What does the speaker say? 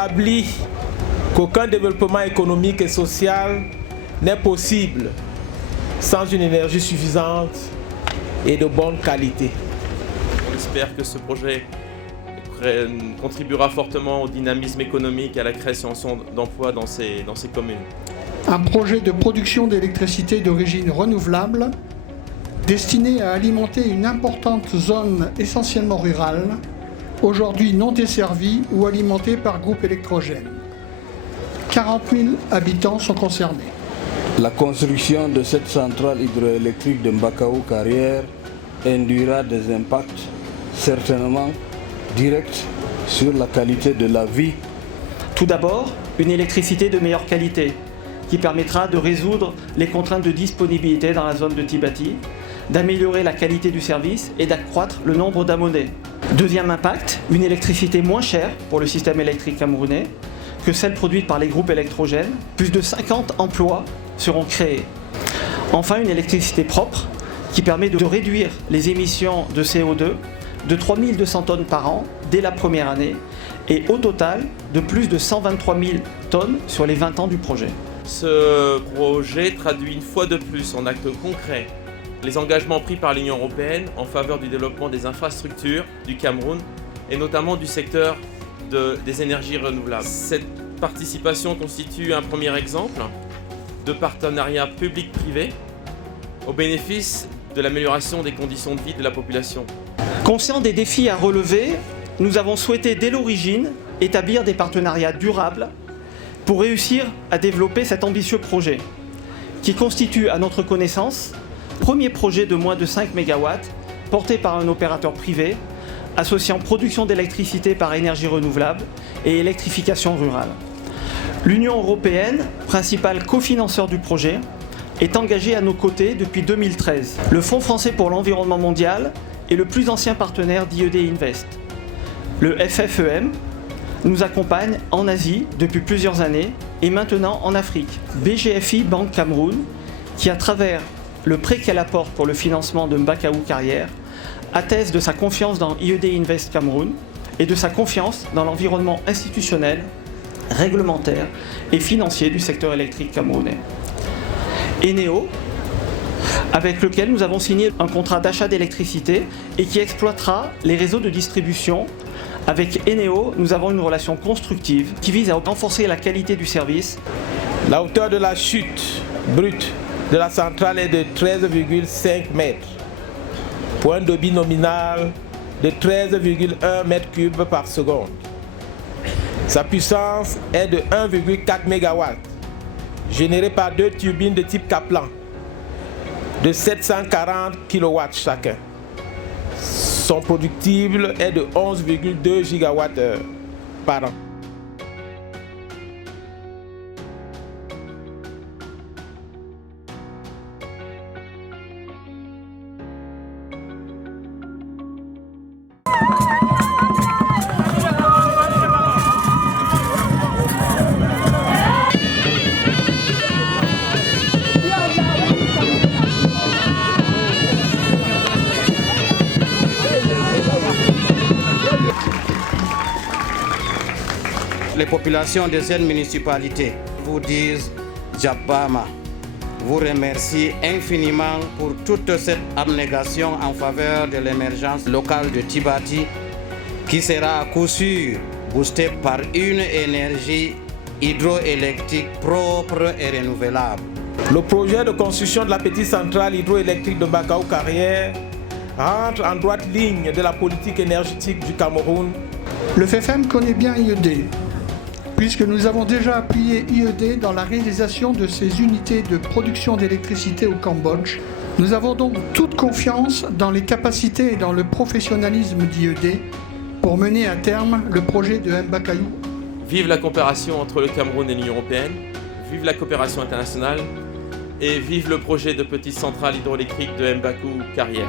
établi qu'aucun développement économique et social n'est possible sans une énergie suffisante et de bonne qualité. On espère que ce projet contribuera fortement au dynamisme économique et à la création d'emplois dans ces communes. Un projet de production d'électricité d'origine renouvelable destiné à alimenter une importante zone essentiellement rurale, aujourd'hui non desservie ou alimentée par groupe électrogène. 40 000 habitants sont concernés. La construction de cette centrale hydroélectrique de Mbakao Carrière induira des impacts certainement directs sur la qualité de la vie. Tout d'abord, une électricité de meilleure qualité qui permettra de résoudre les contraintes de disponibilité dans la zone de Tibati, d'améliorer la qualité du service et d'accroître le nombre d'abonnés. Deuxième impact, une électricité moins chère pour le système électrique camerounais que celle produite par les groupes électrogènes. Plus de 50 emplois seront créés. Enfin, une électricité propre qui permet de réduire les émissions de CO2 de 3200 tonnes par an dès la première année et au total de plus de 123 000 tonnes sur les 20 ans du projet. Ce projet traduit une fois de plus en actes concrets les engagements pris par l'Union européenne en faveur du développement des infrastructures du Cameroun et notamment du secteur des énergies renouvelables. Cette participation constitue un premier exemple de partenariat public-privé au bénéfice de l'amélioration des conditions de vie de la population. Conscients des défis à relever, nous avons souhaité dès l'origine établir des partenariats durables pour réussir à développer cet ambitieux projet, qui constitue à notre connaissance premier projet de moins de 5 MW porté par un opérateur privé, associant production d'électricité par énergie renouvelable et électrification rurale. L'Union européenne, principal cofinanceur du projet, est engagée à nos côtés depuis 2013. Le Fonds français pour l'environnement mondial est le plus ancien partenaire d'IED Invest. Le FFEM nous accompagne en Asie depuis plusieurs années et maintenant en Afrique. BGFI Banque Cameroun, qui à travers le prêt qu'elle apporte pour le financement de Mbakao Carrière, atteste de sa confiance dans IED Invest Cameroun et de sa confiance dans l'environnement institutionnel, réglementaire et financier du secteur électrique camerounais. Eneo, avec lequel nous avons signé un contrat d'achat d'électricité et qui exploitera les réseaux de distribution. Avec Eneo, nous avons une relation constructive qui vise à renforcer la qualité du service. La hauteur de la chute brute de la centrale est de 13,5 mètres, pour un débit nominal de 13,1 mètres cubes par seconde. Sa puissance est de 1,4 MW, générée par 2 turbines de type Kaplan, de 740 kW chacun. Son productible est de 11,2 GWh par an. Les populations de cette municipalité vous disent Djabama, vous remercie infiniment pour toute cette abnégation en faveur de l'émergence locale de Tibati qui sera à coup sûr boostée par une énergie hydroélectrique propre et renouvelable. Le projet de construction de la petite centrale hydroélectrique de Mbakao Carrière rentre en droite ligne de la politique énergétique du Cameroun. Le FFM connaît bien IED, puisque nous avons déjà appuyé IED dans la réalisation de ses unités de production d'électricité au Cambodge. Nous avons donc toute confiance dans les capacités et dans le professionnalisme d'IED pour mener à terme le projet de Mbakao. Vive la coopération entre le Cameroun et l'Union européenne, vive la coopération internationale et vive le projet de petite centrale hydroélectrique de Mbakao Carrière.